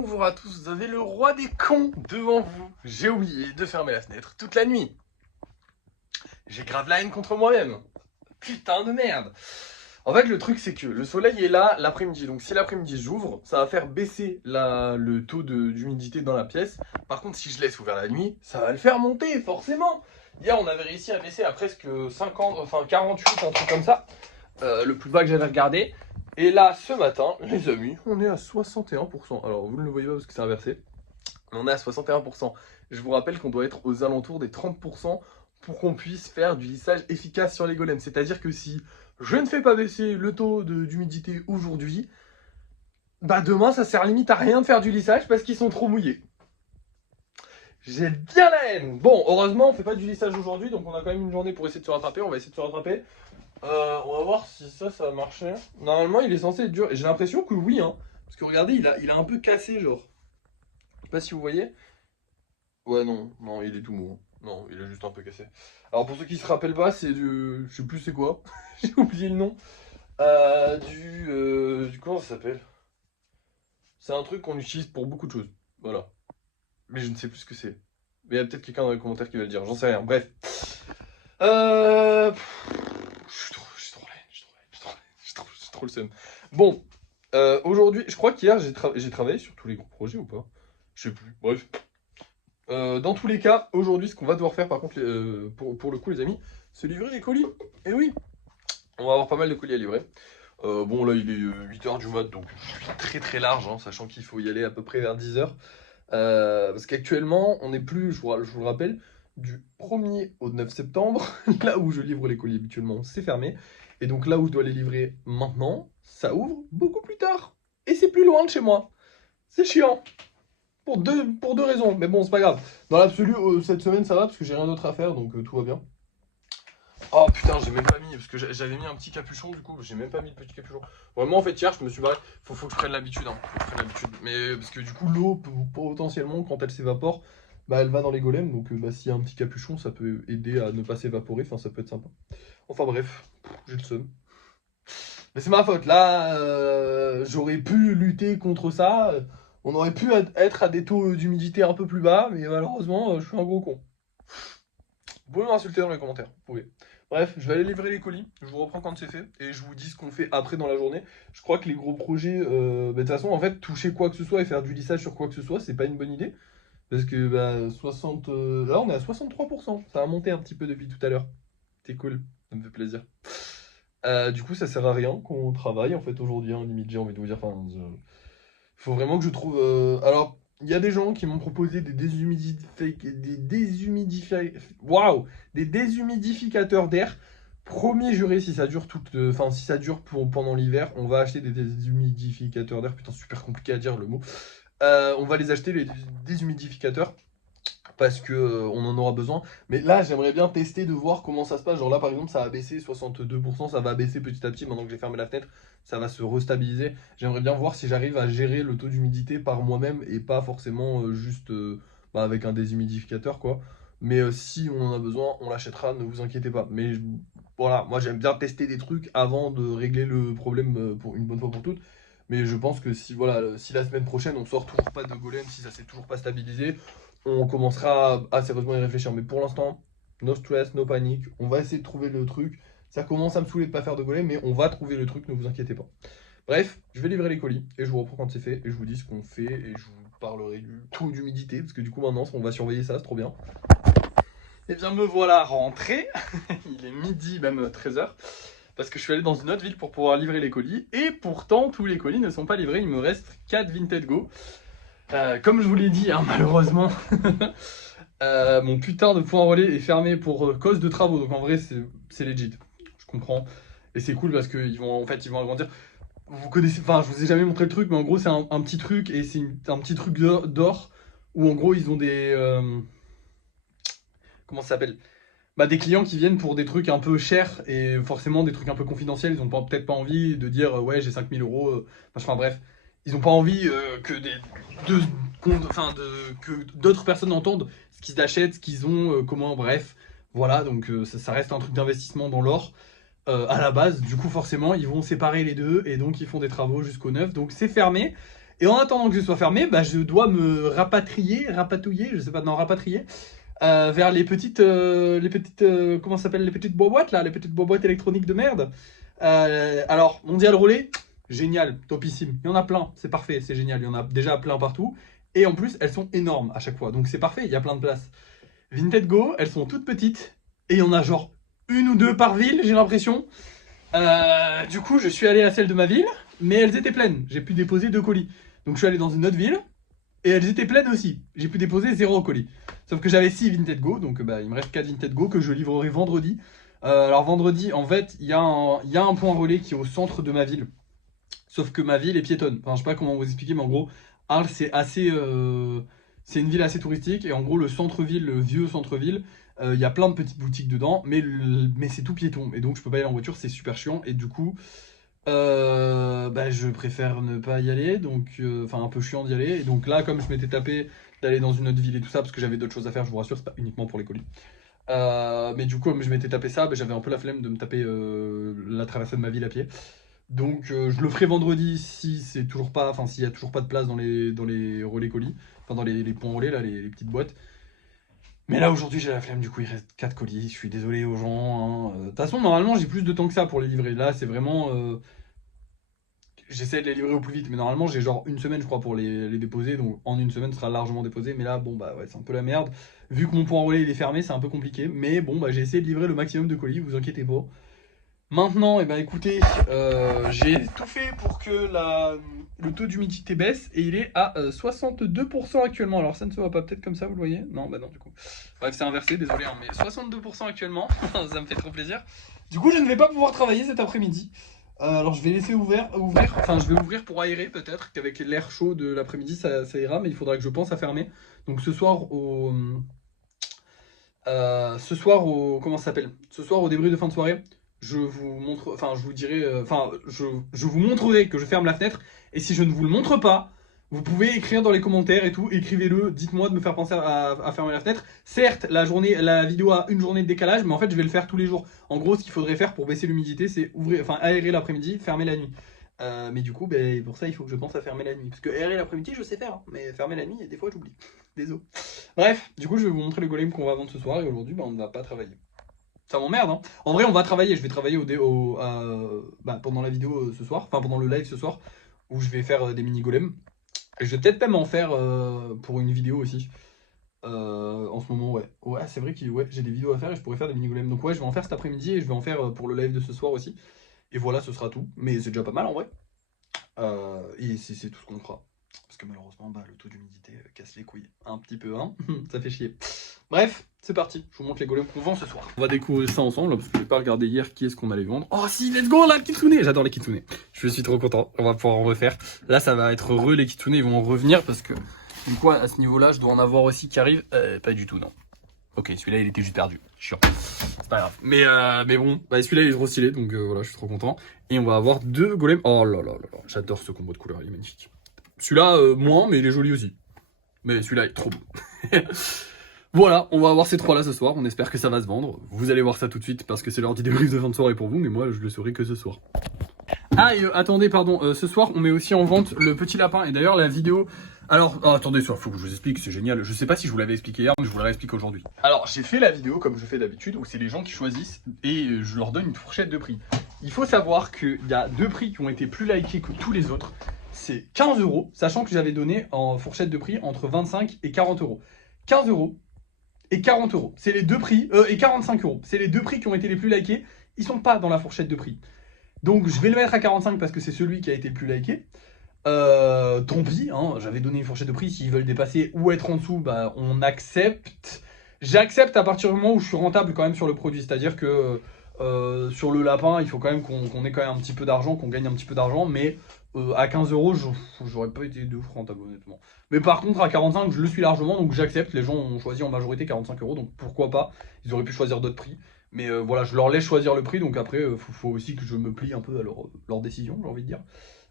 bonjour à tous, vous avez le roi des cons devant vous. J'ai oublié de fermer la fenêtre toute la nuit. J'ai grave la haine contre moi-même. Putain de merde. En fait, le truc, c'est que le soleil est là l'après-midi. Donc, si l'après-midi j'ouvre, ça va faire baisser le taux d'humidité dans la pièce. Par contre, si je laisse ouvert la nuit, ça va le faire monter, forcément. Hier, on avait réussi à baisser à presque 50, enfin 48, un truc comme ça. Le plus bas que j'avais regardé. Et là, ce matin, les amis, on est à 61%. Alors, vous ne le voyez pas parce que c'est inversé. On est à 61%. Je vous rappelle qu'on doit être aux alentours des 30% pour qu'on puisse faire du lissage efficace sur les golems. C'est-à-dire que si je ne fais pas baisser le taux d'humidité aujourd'hui, bah demain, ça sert limite à rien de faire du lissage parce qu'ils sont trop mouillés. J'ai bien la haine. Bon, heureusement, on fait pas du lissage aujourd'hui, donc on a quand même une journée pour essayer de se rattraper. On va essayer de se rattraper. On va voir si ça va marcher. Normalement, il est censé être dur. Et j'ai l'impression que oui, hein. Parce que regardez, il a un peu cassé, genre. Je sais pas si vous voyez. Ouais, non, il est tout mou. Non, il est juste un peu cassé. Alors, pour ceux qui se rappellent pas, c'est du. Je sais plus c'est quoi. J'ai oublié le nom. Comment ça s'appelle? C'est un truc qu'on utilise pour beaucoup de choses. Voilà. Mais je ne sais plus ce que c'est. Mais il y a peut-être quelqu'un dans les commentaires qui va le dire. J'en sais rien. Bref. J'ai trop le seum. Bon, aujourd'hui, je crois qu'hier j'ai travaillé sur tous les gros projets ou pas? Je sais plus. Bref. Dans tous les cas, aujourd'hui, ce qu'on va devoir faire par contre, pour le coup, les amis, c'est livrer les colis. Et oui, on va avoir pas mal de colis à livrer. Bon, là, il est 8h du mat, donc je suis très très large, hein, sachant qu'il faut y aller à peu près vers 10h. Parce qu'actuellement, on n'est plus, je vous le rappelle, du 1er au 9 septembre, là où je livre les colis habituellement, c'est fermé. Et donc là où je dois les livrer maintenant, ça ouvre beaucoup plus tard. Et c'est plus loin de chez moi. C'est chiant. Pour deux raisons. Mais bon, c'est pas grave. Dans l'absolu, cette semaine, ça va parce que j'ai rien d'autre à faire, donc tout va bien. Oh putain, j'ai même pas mis, parce que j'avais mis un petit capuchon, du coup, j'ai même pas mis le petit capuchon. Vraiment, en fait, hier, je me suis barré. Faut que je prenne l'habitude, hein. Faut que je prenne l'habitude. Mais parce que du coup, l'eau, potentiellement, quand elle s'évapore, bah, elle va dans les golems. Donc, bah, s'il y a un petit capuchon, ça peut aider à ne pas s'évaporer. Enfin, ça peut être sympa. Enfin, bref, j'ai le seum. Mais c'est ma faute. Là, j'aurais pu lutter contre ça. On aurait pu être à des taux d'humidité un peu plus bas. Mais malheureusement, je suis un gros con. Vous pouvez m'insulter dans les commentaires. Vous pouvez. Bref, je vais aller livrer les colis. Je vous reprends quand c'est fait. Et je vous dis ce qu'on fait après dans la journée. Je crois que les gros projets. De toute façon, en fait, toucher quoi que ce soit et faire du lissage sur quoi que ce soit, c'est pas une bonne idée. Parce que bah, 60. Là, on est à 63%. Ça a monté un petit peu depuis tout à l'heure. C'est cool. Ça me fait plaisir. Du coup, ça sert à rien qu'on travaille en fait aujourd'hui, hein, limite, j'ai envie de vous dire. Enfin, faut vraiment que je trouve. Alors, il y a des gens qui m'ont proposé waouh, des déshumidificateurs d'air. Premier juré, si ça dure si ça dure pendant l'hiver, on va acheter des déshumidificateurs d'air. Putain, super compliqué à dire le mot. On va les acheter les déshumidificateurs parce que on en aura besoin. Mais là, j'aimerais bien tester de voir comment ça se passe. Genre là, par exemple, ça a baissé 62%, ça va baisser petit à petit. Maintenant que j'ai fermé la fenêtre, ça va se restabiliser. J'aimerais bien voir si j'arrive à gérer le taux d'humidité par moi-même et pas forcément juste avec un déshumidificateur, quoi. Mais si on en a besoin, on l'achètera, ne vous inquiétez pas. Mais voilà, moi j'aime bien tester des trucs avant de régler le problème pour une bonne fois pour toutes. Mais je pense que si, voilà, si la semaine prochaine on sort toujours pas de golem, si ça s'est toujours pas stabilisé, on commencera à sérieusement y réfléchir. Mais pour l'instant, no stress, no panique. On va essayer de trouver le truc. Ça commence à me saouler de pas faire de golem, mais on va trouver le truc, ne vous inquiétez pas. Bref, je vais livrer les colis et je vous reprends quand c'est fait et je vous dis ce qu'on fait et je vous parlerai du taux d'humidité parce que du coup maintenant on va surveiller ça, c'est trop bien. Et bien me voilà rentré. Il est midi, même 13h. Parce que je suis allé dans une autre ville pour pouvoir livrer les colis. Et pourtant, tous les colis ne sont pas livrés. Il me reste 4 Vinted Go. Comme je vous l'ai dit, hein, malheureusement, mon putain de point relais est fermé pour cause de travaux. Donc en vrai, c'est legit. Je comprends. Et c'est cool parce qu'ils vont agrandir. Vous connaissez, enfin, je vous ai jamais montré le truc, mais en gros, c'est un petit truc. Et c'est un petit truc d'or. Où en gros, ils ont des... comment ça s'appelle? Bah, des clients qui viennent pour des trucs un peu chers et forcément des trucs un peu confidentiels. Ils ont peut-être pas envie de dire ouais, j'ai 5000 euros. Enfin, bref, ils ont pas envie que que d'autres personnes entendent ce qu'ils achètent, ce qu'ils ont, comment, bref. Voilà, donc ça reste un truc d'investissement dans l'or à la base. Du coup, forcément, ils vont séparer les deux et donc ils font des travaux jusqu'au 9. Donc c'est fermé. Et en attendant que je sois fermé, bah, je dois me rapatouiller, je sais pas, non, rapatrier, vers comment ça s'appelle, les petites boîtes là, les petites boîtes électroniques de merde. Alors, mondial relais, génial, topissime. Il y en a plein, c'est parfait, c'est génial. Il y en a déjà plein partout. Et en plus, elles sont énormes à chaque fois. Donc c'est parfait, il y a plein de place. Vinted Go, elles sont toutes petites. Et il y en a genre une ou deux par ville, j'ai l'impression. Du coup, je suis allé à celle de ma ville, mais elles étaient pleines. J'ai pu déposer 2 colis. Donc je suis allé dans une autre ville, et elles étaient pleines aussi. J'ai pu déposer 0 colis. Sauf que j'avais 6 Vinted Go, donc bah, il me reste 4 Vinted Go que je livrerai vendredi. Alors vendredi, en fait, il y a un point relais qui est au centre de ma ville. Sauf que ma ville est piétonne. Enfin, je sais pas comment vous expliquer, mais en gros, Arles, c'est assez... c'est une ville assez touristique. Et en gros, le centre-ville, le vieux centre-ville, il y a plein de petites boutiques dedans, mais c'est tout piéton. Et donc, je peux pas y aller en voiture, c'est super chiant. Et du coup, bah, je préfère ne pas y aller. Donc, enfin, un peu chiant d'y aller. Et donc là, comme je m'étais tapé d'aller dans une autre ville et tout ça, parce que j'avais d'autres choses à faire, je vous rassure, c'est pas uniquement pour les colis. Mais du coup, comme je m'étais tapé ça, bah, j'avais un peu la flemme de me taper la traversée de ma ville à pied. Donc je le ferai vendredi si c'est toujours pas, enfin s'il y a toujours pas de place dans les relais colis, enfin dans les points relais là, les petites boîtes. Mais là aujourd'hui j'ai la flemme, du coup il reste 4 colis, je suis désolé aux gens, hein. De toute façon normalement j'ai plus de temps que ça pour les livrer. Là c'est vraiment, j'essaie de les livrer au plus vite, mais normalement j'ai genre une semaine je crois pour les déposer, donc en une semaine ce sera largement déposé. Mais là bon bah ouais c'est un peu la merde. Vu que mon point relais il est fermé, c'est un peu compliqué. Mais bon bah j'ai essayé de livrer le maximum de colis, vous inquiétez pas. Maintenant, eh ben, écoutez, j'ai tout fait pour que le taux d'humidité baisse et il est à 62% actuellement. Alors ça ne se voit pas peut-être comme ça, vous le voyez? Non, bah non, du coup. Bref, c'est inversé, désolé, hein, mais 62% actuellement, ça me fait trop plaisir. Du coup, je ne vais pas pouvoir travailler cet après-midi. Alors je vais laisser ouvrir, enfin je vais ouvrir pour aérer peut-être, qu'avec l'air chaud de l'après-midi ça ira, mais il faudra que je pense à fermer. Donc ce soir au, comment ça s'appelle? Ce soir au débrief de fin de soirée, je vous montre, enfin je vous dirai, enfin je vous montrerai que je ferme la fenêtre. Et si je ne vous le montre pas, vous pouvez écrire dans les commentaires et tout, écrivez-le, dites-moi de me faire penser à fermer la fenêtre. Certes, la vidéo a une journée de décalage, mais en fait je vais le faire tous les jours. En gros, ce qu'il faudrait faire pour baisser l'humidité, c'est ouvrir, enfin aérer l'après-midi, fermer la nuit. Mais du coup, ben, pour ça, il faut que je pense à fermer la nuit. Parce que aérer l'après-midi, je sais faire, hein, mais fermer la nuit, des fois, j'oublie. Désolé. Bref, du coup, je vais vous montrer le golem qu'on va vendre ce soir. Et aujourd'hui, ben, on ne va pas travailler. Ça m'emmerde, hein. En vrai, on va travailler. Je vais travailler pendant la vidéo ce soir, enfin pendant le live ce soir, où je vais faire des mini golems. Et je vais peut-être même en faire pour une vidéo aussi. En ce moment, ouais. Ouais, c'est vrai que ouais, j'ai des vidéos à faire et je pourrais faire des mini golems. Donc, ouais, je vais en faire cet après-midi et je vais en faire pour le live de ce soir aussi. Et voilà, ce sera tout. Mais c'est déjà pas mal en vrai. Et c'est tout ce qu'on fera. Parce que malheureusement, bah, le taux d'humidité casse les couilles. Un petit peu, hein. Ça fait chier. Bref, c'est parti. Je vous montre les golems qu'on vend ce soir. On va découvrir ça ensemble, parce que j'ai pas regardé hier qui est-ce qu'on allait vendre. Oh si, let's go, la kitsune. J'adore les kitsune. Je suis trop content. On va pouvoir en refaire. Là, ça va être heureux. Les kitsune, ils vont en revenir, parce que du coup, à ce niveau-là, je dois en avoir aussi qui arrivent. Pas du tout, non. Ok, celui-là, il était juste perdu. Chiant. C'est pas grave. Mais bon, bah, celui-là, il est trop stylé, donc voilà, je suis trop content. Et on va avoir 2 golems. Oh là là là là, j'adore ce combo de couleurs, il est magnifique. Celui-là, moins, mais il est joli aussi. Mais celui-là est trop beau. Voilà, on va avoir ces 3 là ce soir. On espère que ça va se vendre. Vous allez voir ça tout de suite parce que c'est l'heure du débrief de fin de soirée pour vous, mais moi, je le saurai que ce soir. Ah, et attendez, pardon, ce soir, on met aussi en vente le petit lapin. Et d'ailleurs, la vidéo... Alors, attendez, il faut que je vous explique, c'est génial. Je sais pas si je vous l'avais expliqué hier, mais je vous le réexplique aujourd'hui. Alors, j'ai fait la vidéo comme je fais d'habitude, où c'est les gens qui choisissent et je leur donne une fourchette de prix. Il faut savoir qu'il y a 2 prix qui ont été plus likés que tous les autres. C'est 15 €, sachant que j'avais donné en fourchette de prix entre 25 et 40 €. 15 € et 40 €. C'est les 2 prix, et 45 €. C'est les 2 prix qui ont été les plus likés. Ils sont pas dans la fourchette de prix. Donc je vais le mettre à 45 parce que c'est celui qui a été le plus liké. Tant pis, hein, j'avais donné une fourchette de prix. S'ils veulent dépasser ou être en dessous, bah, on accepte. J'accepte à partir du moment où je suis rentable quand même sur le produit. C'est-à-dire que sur le lapin, il faut quand même qu'on ait quand même un petit peu d'argent, qu'on gagne un petit peu d'argent. Mais à 15 €, j'aurais pas été de ouf rentable honnêtement. Mais par contre à 45, je le suis largement, donc j'accepte. Les gens ont choisi en majorité 45 €, donc pourquoi pas. Ils auraient pu choisir d'autres prix. Mais voilà, je leur laisse choisir le prix, donc après, faut aussi que je me plie un peu à leur décision, j'ai envie de dire.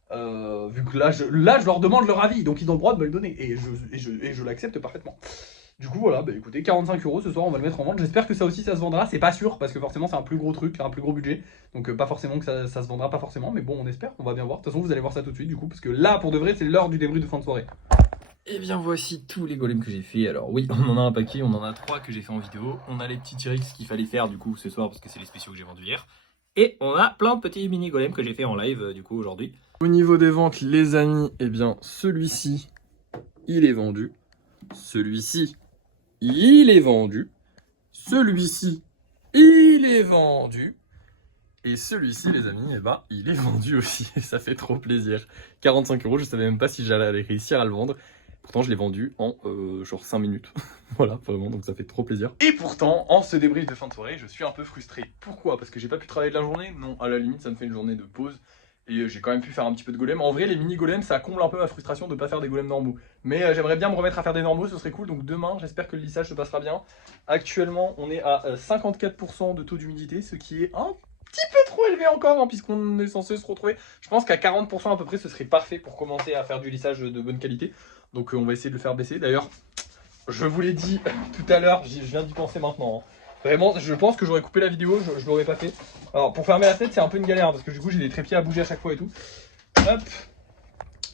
Vu que là je leur demande leur avis, donc ils ont le droit de me le donner, et je l'accepte parfaitement. Du coup, voilà, bah écoutez, 45 € ce soir, on va le mettre en vente. J'espère que ça aussi, ça se vendra. C'est pas sûr, parce que forcément, c'est un plus gros truc, un plus gros budget. Donc, pas forcément que ça se vendra, pas forcément. Mais bon, on espère, on va bien voir. De toute façon, vous allez voir ça tout de suite, du coup, parce que là, pour de vrai, c'est l'heure du débrief de fin de soirée. Et bien voici tous les golems que j'ai fait. Alors oui, on en a un paquet, on en a 3 que j'ai fait en vidéo. On a les petits T-Rex qu'il fallait faire du coup ce soir parce que c'est les spéciaux que j'ai vendus hier. Et on a plein de petits mini golems que j'ai fait en live du coup aujourd'hui. Au niveau des ventes, les amis, eh bien, celui-ci, il est vendu. Celui-ci, il est vendu. Celui-ci, il est vendu. Et celui-ci, les amis, eh ben, il est vendu aussi. Et ça fait trop plaisir. 45 €, je savais même pas si j'allais réussir à le vendre. Pourtant, je l'ai vendu en genre 5 minutes. Voilà, vraiment, donc ça fait trop plaisir. Et pourtant, en ce débrief de fin de soirée, je suis un peu frustré. Pourquoi? Parce que j'ai pas pu travailler de la journée? Non, à la limite, ça me fait une journée de pause. Et j'ai quand même pu faire un petit peu de golem. En vrai, les mini golems, ça comble un peu ma frustration de pas faire des golems normaux. Mais j'aimerais bien me remettre à faire des normaux, ce serait cool. Donc demain, j'espère que le lissage se passera bien. Actuellement, on est à 54% de taux d'humidité, ce qui est un petit peu trop élevé encore, hein, puisqu'on est censé se retrouver. Je pense qu'à 40% à peu près, ce serait parfait pour commencer à faire du lissage de bonne qualité. Donc on va essayer de le faire baisser. D'ailleurs, je vous l'ai dit tout à l'heure, je viens d'y penser maintenant, hein. Vraiment, je pense que j'aurais coupé la vidéo, je l'aurais pas fait. Alors pour fermer la fenêtre, c'est un peu une galère parce que du coup j'ai des trépieds à bouger à chaque fois et tout. Hop.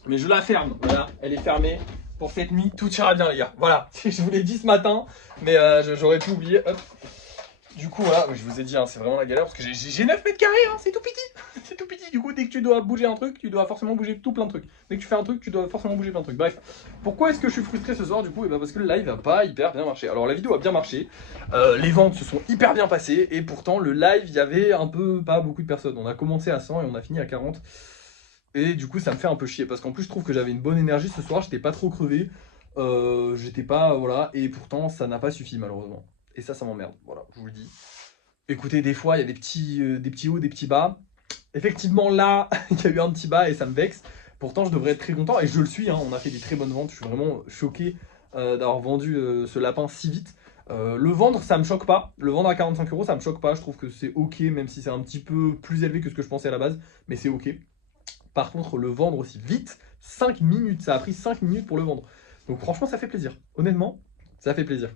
Mais je la ferme, voilà, elle est fermée. Pour cette nuit, tout ira bien les gars. Voilà, je vous l'ai dit ce matin, mais j'aurais pu oublier. Hop. Du coup, voilà, je vous ai dit, hein, c'est vraiment la galère parce que j'ai 9 mètres carrés, hein, c'est tout petit. C'est tout petit. Du coup, dès que tu dois bouger un truc, tu dois forcément bouger tout plein de trucs. Dès que tu fais un truc, tu dois forcément bouger plein de trucs. Bref, pourquoi est-ce que je suis frustré ce soir du coup? Et bah parce que le live a pas hyper bien marché. Alors, la vidéo a bien marché, les ventes se sont hyper bien passées, et pourtant, le live, il y avait un peu pas beaucoup de personnes. On a commencé à 100 et on a fini à 40. Et du coup, ça me fait un peu chier parce qu'en plus, je trouve que j'avais une bonne énergie ce soir, j'étais pas trop crevé. J'étais pas. Voilà, et pourtant, ça n'a pas suffi malheureusement. Et ça m'emmerde. Voilà, je vous le dis. Écoutez, des fois, il y a des petits hauts, des petits bas. Effectivement, là, il y a eu un petit bas et ça me vexe. Pourtant, je devrais être très content et je le suis, hein. On a fait des très bonnes ventes. Je suis vraiment choqué d'avoir vendu ce lapin si vite. Le vendre, ça me choque pas. Le vendre à 45 €, ça me choque pas. Je trouve que c'est ok, même si c'est un petit peu plus élevé que ce que je pensais à la base. Mais c'est ok. Par contre, le vendre aussi vite, 5 minutes. Ça a pris 5 minutes pour le vendre. Donc franchement, ça fait plaisir. Honnêtement, ça fait plaisir.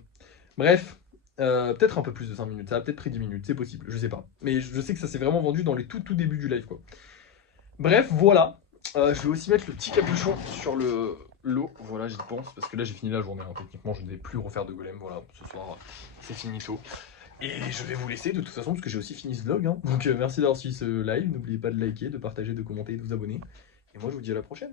Bref. Peut-être un peu plus de 5 minutes, ça a peut-être pris 10 minutes, c'est possible, je sais pas. Mais je sais que ça s'est vraiment vendu dans les tout débuts du live quoi. Bref, voilà. Je vais aussi mettre le petit capuchon sur le lot, voilà j'y pense, parce que là j'ai fini la journée, hein. Techniquement je ne vais plus refaire de golem, voilà, ce soir c'est finito. Et je vais vous laisser de toute façon, parce que j'ai aussi fini ce vlog, hein. Donc merci d'avoir suivi ce live, n'oubliez pas de liker, de partager, de commenter et de vous abonner. Et moi je vous dis à la prochaine.